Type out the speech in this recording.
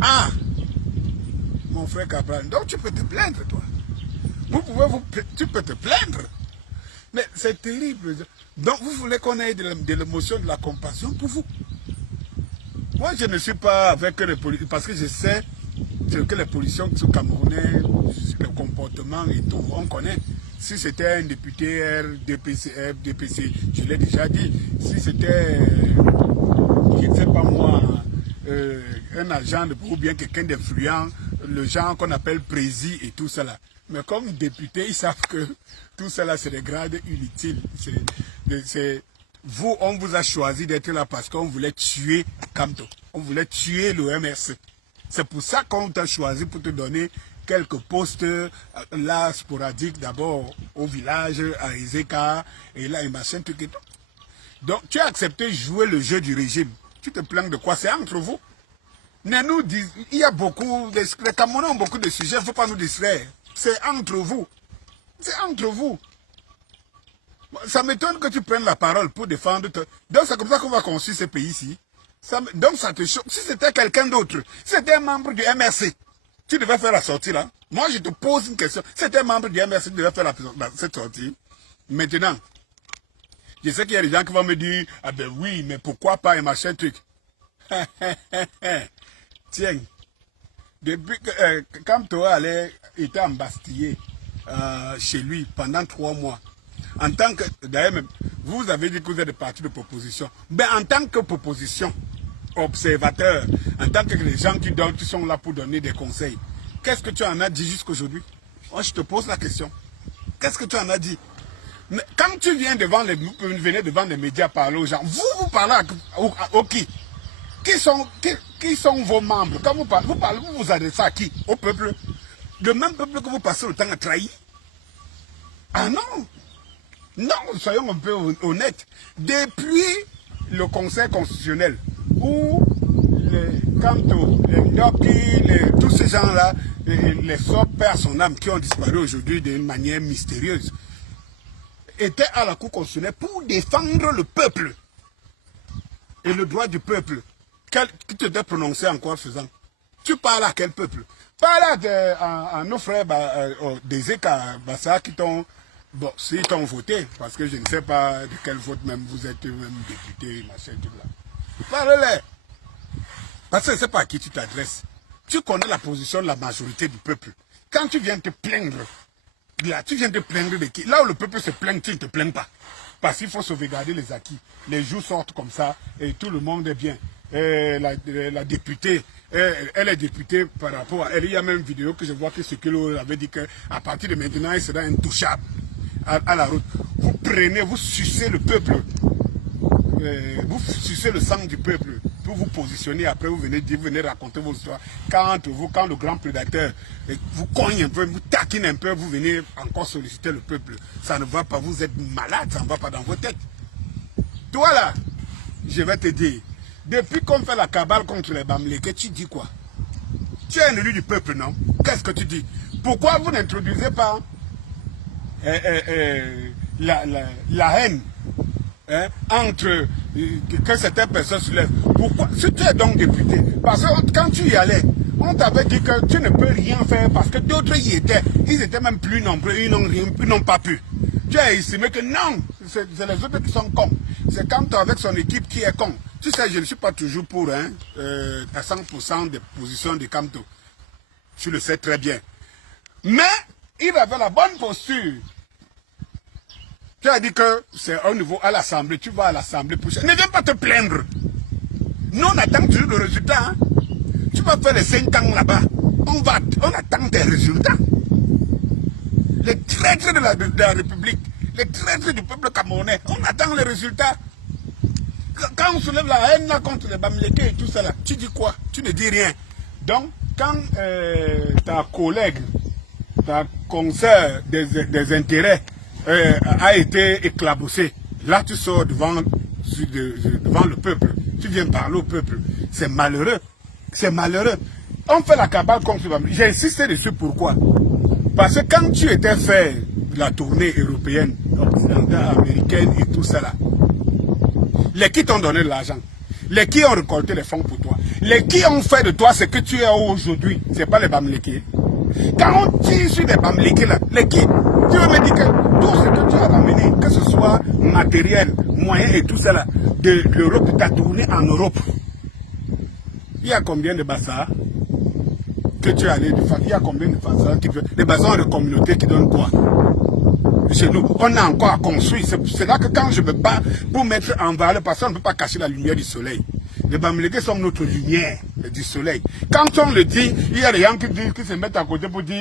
Ah, mon frère Cabral, donc tu peux te plaindre, toi. Tu peux te plaindre. Mais c'est terrible. Donc vous voulez qu'on ait de l'émotion, de la compassion pour vous. Moi, je ne suis pas avec les policiers, parce que je sais ce que les policiers sont camerounais, le comportement et tout, on connaît. Si c'était un député DPC, je l'ai déjà dit. Si c'était, je ne sais pas moi, un agent ou bien quelqu'un d'influent, le genre qu'on appelle prési et tout cela. Mais comme député, ils savent que tout cela, c'est des grades inutiles. Vous, on vous a choisi d'être là parce qu'on voulait tuer Kamto. On voulait tuer le MRC. C'est pour ça qu'on t'a choisi pour te donner quelques postes là sporadiques, d'abord au village, à Ezeka, et là, et machin, tout et tout. Donc, tu as accepté de jouer le jeu du régime. Tu te plains de quoi? C'est entre vous. Ne nous dis, il y a beaucoup, les Camerounais ont beaucoup de sujets, il ne faut pas nous distraire. C'est entre vous. C'est entre vous. Ça m'étonne que tu prennes la parole pour défendre. Donc c'est comme ça qu'on va construire ce pays-ci. Donc ça te choque. Si c'était quelqu'un d'autre, si c'était un membre du MRC, tu devais faire la sortie là. Moi je te pose une question. Si c'était un membre du MRC, tu devais faire cette sortie. Maintenant, je sais qu'il y a des gens qui vont me dire, ah ben oui, mais pourquoi pas un machin truc. Tiens, depuis que quand Toa était embastillé chez lui pendant 3 mois, en tant que, d'ailleurs, vous avez dit que vous êtes des partis de proposition. Mais en tant que proposition, observateur, en tant que les gens qui sont là pour donner des conseils, qu'est-ce que tu en as dit jusqu'aujourd'hui? Moi, je te pose la question. Qu'est-ce que tu en as dit? Mais quand tu viens venez devant les médias parler aux gens, vous parlez à qui? Qui sont vos membres? Quand vous parlez, vous vous adressez à qui? Au peuple? Le même peuple que vous passez le temps à trahir? Ah non! Non, soyons un peu honnêtes. Depuis le Conseil constitutionnel, où les Kamto, les Ndoki, tous ces gens-là, les sorts père son âme qui ont disparu aujourd'hui d'une manière mystérieuse, étaient à la Cour constitutionnelle pour défendre le peuple et le droit du peuple. Qui te t'es prononcé en quoi faisant? Tu parles à quel peuple? Parle à nos frères des Eka, Bassa, qui t'ont... Bon, s'ils t'ont voté, parce que je ne sais pas de quel vote même vous êtes même député, machin, tout là. Parle-les. Parce que je ne sais pas à qui tu t'adresses. Tu connais la position de la majorité du peuple. Quand tu viens te plaindre, là, tu viens te plaindre de qui? Là où le peuple se plaint, tu ne te plains pas. Parce qu'il faut sauvegarder les acquis. Les jours sortent comme ça et tout le monde est bien. La députée, elle est députée par rapport à elle. Il y a même une vidéo que je vois que ce que l'on avait dit qu'à partir de maintenant, elle sera intouchable. À la route. Vous prenez, vous sucez le peuple. Vous sucez le sang du peuple pour vous positionner. Après, vous venez dire, vous venez raconter vos histoires. Quand le grand prédateur vous cogne un peu, vous taquine un peu, vous venez encore solliciter le peuple. Ça ne va pas, vous êtes malade, ça ne va pas dans vos têtes. Toi là, je vais te dire, depuis qu'on fait la cabale contre les Bamileke, tu dis quoi? Tu es un élu du peuple, non? Qu'est-ce que tu dis? Pourquoi vous n'introduisez pas la haine entre que certaines personnes soulèvent? Pourquoi? Si tu es donc député, parce que quand tu y allais, on t'avait dit que tu ne peux rien faire parce que d'autres y étaient. Ils étaient même plus nombreux, ils n'ont pas pu. Tu as estimé que non, c'est les autres qui sont cons. C'est Kamto avec son équipe qui est con. Tu sais, je ne suis pas toujours pour à 100% des positions de Kamto. Tu le sais très bien. Mais il avait la bonne posture. Tu as dit que c'est au niveau à l'Assemblée. Tu vas à l'Assemblée pour... Ne viens pas te plaindre. Nous, on attend toujours le résultat. Hein? Tu vas faire les 5 ans là-bas. On attend tes résultats. Les traîtres de la République, les traîtres du peuple camerounais, on attend les résultats. Quand on soulève la haine là, contre les Bamileke et tout ça, là, tu dis quoi? Tu ne dis rien. Donc, quand ta collègue, ta concert des intérêts a été éclaboussé, là tu sors devant le peuple, tu viens parler au peuple. C'est malheureux. C'est malheureux. On fait la cabale contre les Bamileke. J'ai insisté dessus, pourquoi? Parce que quand tu étais fait la tournée européenne, occidentale, américaine et tout ça là, les qui t'ont donné de l'argent. Les qui ont récolté les fonds pour toi. Les qui ont fait de toi ce que tu es aujourd'hui. Ce n'est pas les Bamileke. Quand on tire sur les Bamileke là, les qui, tu veux me dire que tout ce que tu as ramené, que ce soit matériel, moyen et tout ça là, de l'Europe, tu as tourné en Europe. Il y a combien de bassards que tu es allé de faire? Il y a combien de bassards qui veulent, des bassards de communauté qui donnent quoi? Chez nous, on a encore à construire. C'est là que quand je me bats pour mettre en valeur, parce qu'on ne peut pas cacher la lumière du soleil. Les Bamileke sont notre lumière du soleil. Quand on le dit, il y a des gens qui se mettent à côté pour dire